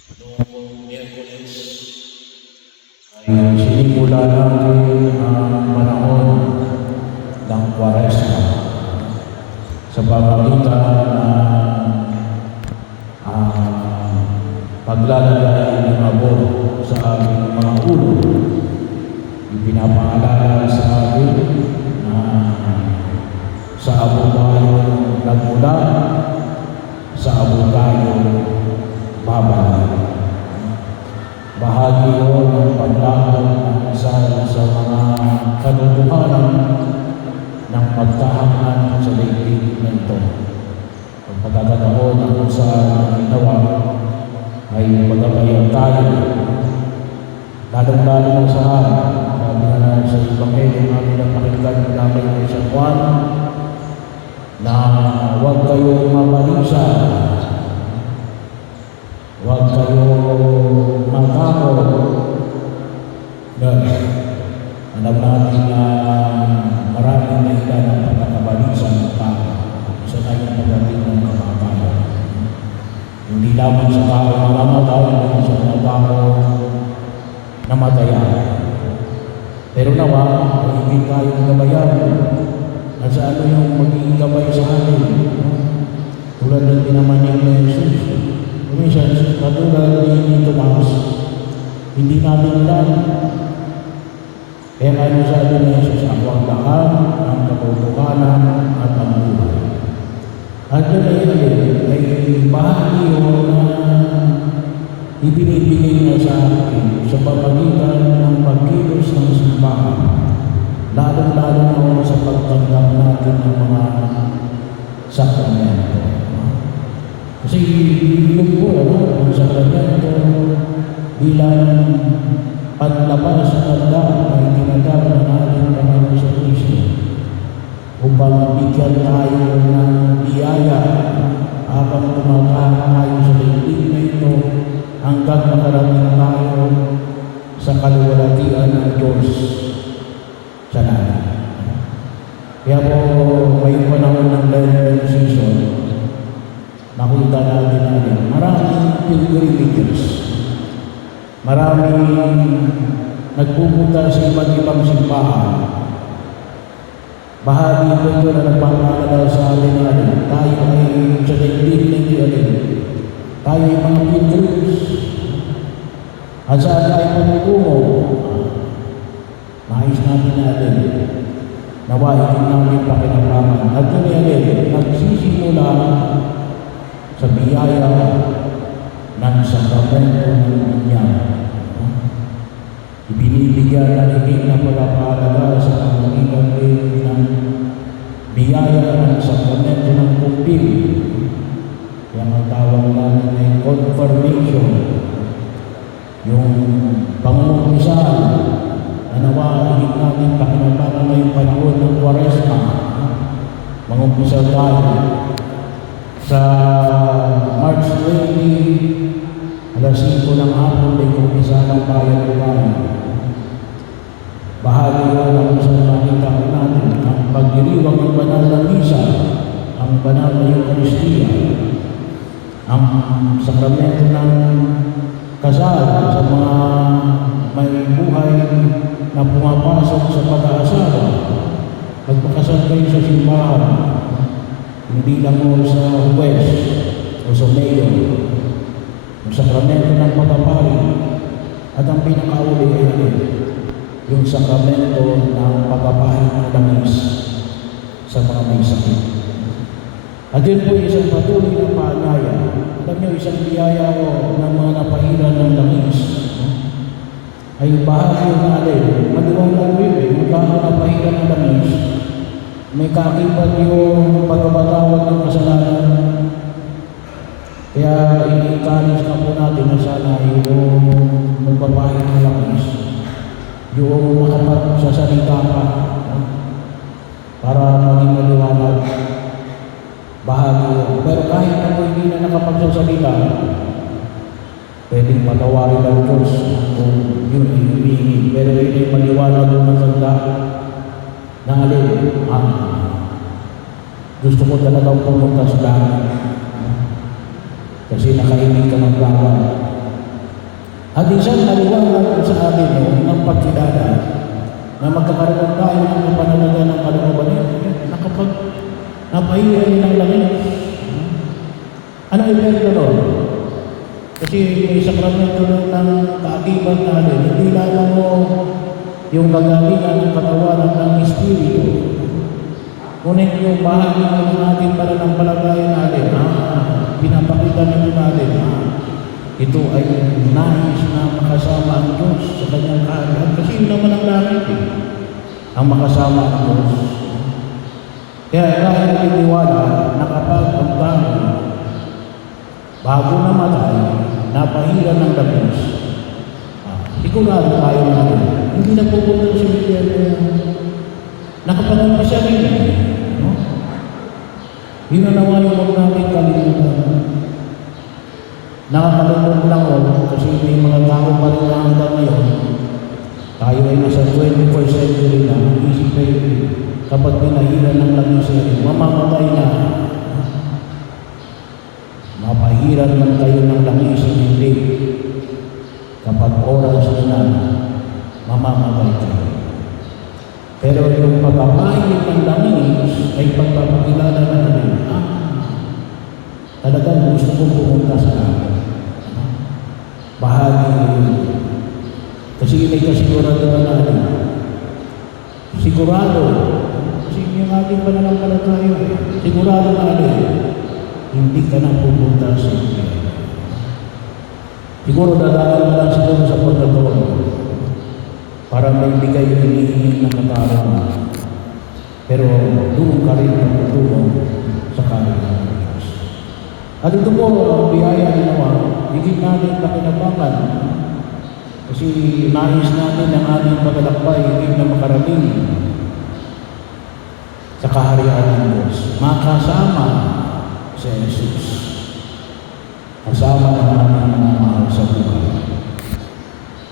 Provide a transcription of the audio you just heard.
Noong Miyerkules ay sinimula natin ang panahon ng Kwaresma sa pamamagitan ng paglalagay ng abot sa aming mga ulo. Ipinapaalala sa atin na sa abot tayo nagmula, sa abot tayo babalik. Bahagi yun ng paglahad ng isa sa mga katotohanan ng pagtahanan sa daigdig na ito. Ang pagkakataon ng kung saan ginawa ay magabayan tayo, lalong-lalo na sa amin. Sabi na sa Ebanghelyo natin ang pakinggan mula kay San Juan na huwag kayong mabalisa, huwag kayong matakot. Alam natin na maraming dahilan ng pagkakabalisa ng tao. Isa na yung pagdating ng kamatayan. Hindi lamang sa tao mamamatay, kundi sa mga tao namatayan. Pero nawa, hindi tayong gabayan na sa ano yung magiging gabay sa atin. Tulad ng pinamanyan ni Jesus. Minsan, katulad ni Tomas, hindi natin alam. Kaya ano sabi ni Jesus, ang wagdaan, ang katotohanan, at ang buhay. At yun ay bahagi yun na ibinibigay niya sa atin sa pamamagitan ng pagkilos ng simbahan. Lalo-lalo na sa pagtanggap natin ng mga sakramento. Kasi yun po, ang sakramento bilang panlabas sa tanda na itinagap ng ating Panginoon sa Kristo upang bigyan tayo ng biyaya habang tumatahak tayo sa daigdig na ito hanggang makarating tayo sa kaluwalhatian ng Diyos sa langit. Kaya po, ngayong panahon ng Lenten season, nakita natin maraming pilgrimages, maraming nagpupunta sa iba't ibang simbahan. Bahagi po ito na nagpapaalala sa atin natin, tayo ay sa daigdig na ito, tayo ay mga pilgrims. At saan tayo pumutungo? Nais natin nawa itin namin pakinalaman. At yun ay nagsisimula sa biyaya ng sakramento ng Binyan. Ibinibigyan ng higit na pagpapaalala sa pamamagitan din ng biyaya ng sakramento ng kumpil. Kaya ang tawag namin ay confirmation. Yung pangungumpisan na nawa higit natin pakinalaman ngayong panahon ng Kwaresma. Mangumpisan tayo sa March 20, alas 5 ng hapon, may kumpisa ng bayan ulan. Bahagi yun ang kung makita natin ang pagdiriwang ng banal na misa, ang banal na Eucharistia, ang sakramento ng kasal sa mga may buhay na pumapasok sa pag-aasawa. Magpakasal kayo sa simbahan, hindi lang mo sa Huwes o sa Mayor, ang sakramento ng pagpapari, at ang pinakauli ay yung sakramento ng pagpapahid ng langis sa mga may sakit. At yun po isang patuloy na paanyaya. Alam niyo, isang biyaya ko ng mga napahiran ng langis ay bahagi na alin. Maliwanag rin, magkano napahiran ng langis, may kakibat yung pagkabatawad ng kasalanan. Kaya i-encourage na po natin na sana yung magpapahid ng langis, yung makapagsasalita pa para maging maliwanag. Bahagi yun. Pero kahit na po hindi na nakapagsasalita, pwedeng patawarin ng Diyos kung yun hinihingi. Pero hindi maliwanag yung maganda na alin, gusto ko talagang pumunta sa langit kasi nakaibig ka ng laban. At isang maliwanag sa atin ng pagkilala na magkakaroon tayo ng kapanalaga ng kalooban niya na kapag napahiya niya ng langit. Ano epekto doon? Kasi may sakramento ng kaakibat natin, hindi lamang mo yung gagalingan ng katawan ng Espiritu. Ngunit yung bahagi ng ating pananampalataya natin, pinapakita nito natin, ito ay nais na makasama ang Diyos sa kanyang kaharian. Kasi yun naman ang langit ang makasama ang Diyos. Kaya dahil nagtitiwala na kapag ang tao bago namatay, napahiran ng labis, sigurado tayo natin, hindi na pupunta sa similyan nakapag-umpisa rin. Yun na naman yung huwag natin kalimutan. Nakakalungkot lang kasi may mga tao pa rin na hanggang ngayon. Tayo ay nasa 21st century na, ang isip ay kapag pinahiran ng langis mamamatay na. Mapahiran man kayo ng langis, hindi. Kapag oras na mamamatay kayo. Pero yung pagpapahiran ng langis ay pagpapakilala natin, talagang gusto kong pumunta sa akin. Bahagi yun. Kasi may kasigurado na natin. Sigurado. Kasi yung ating pananampalataya, sigurado natin, hindi ka na pupunta sa iyo. Siguro dadaan na lang siguro sa pagkataon para may bigay yung hinihingi ng katarang. Pero doon ka rin magtutulong sa kaharian. At ito po, biyaya ni Nawa, higit natin pakinabangan. Kasi nais natin ang ating paglalakbay, higit na makarating sa kaharian ng Diyos. Makasama si Jesus. Kasama ng ating mga mahal sa buhay.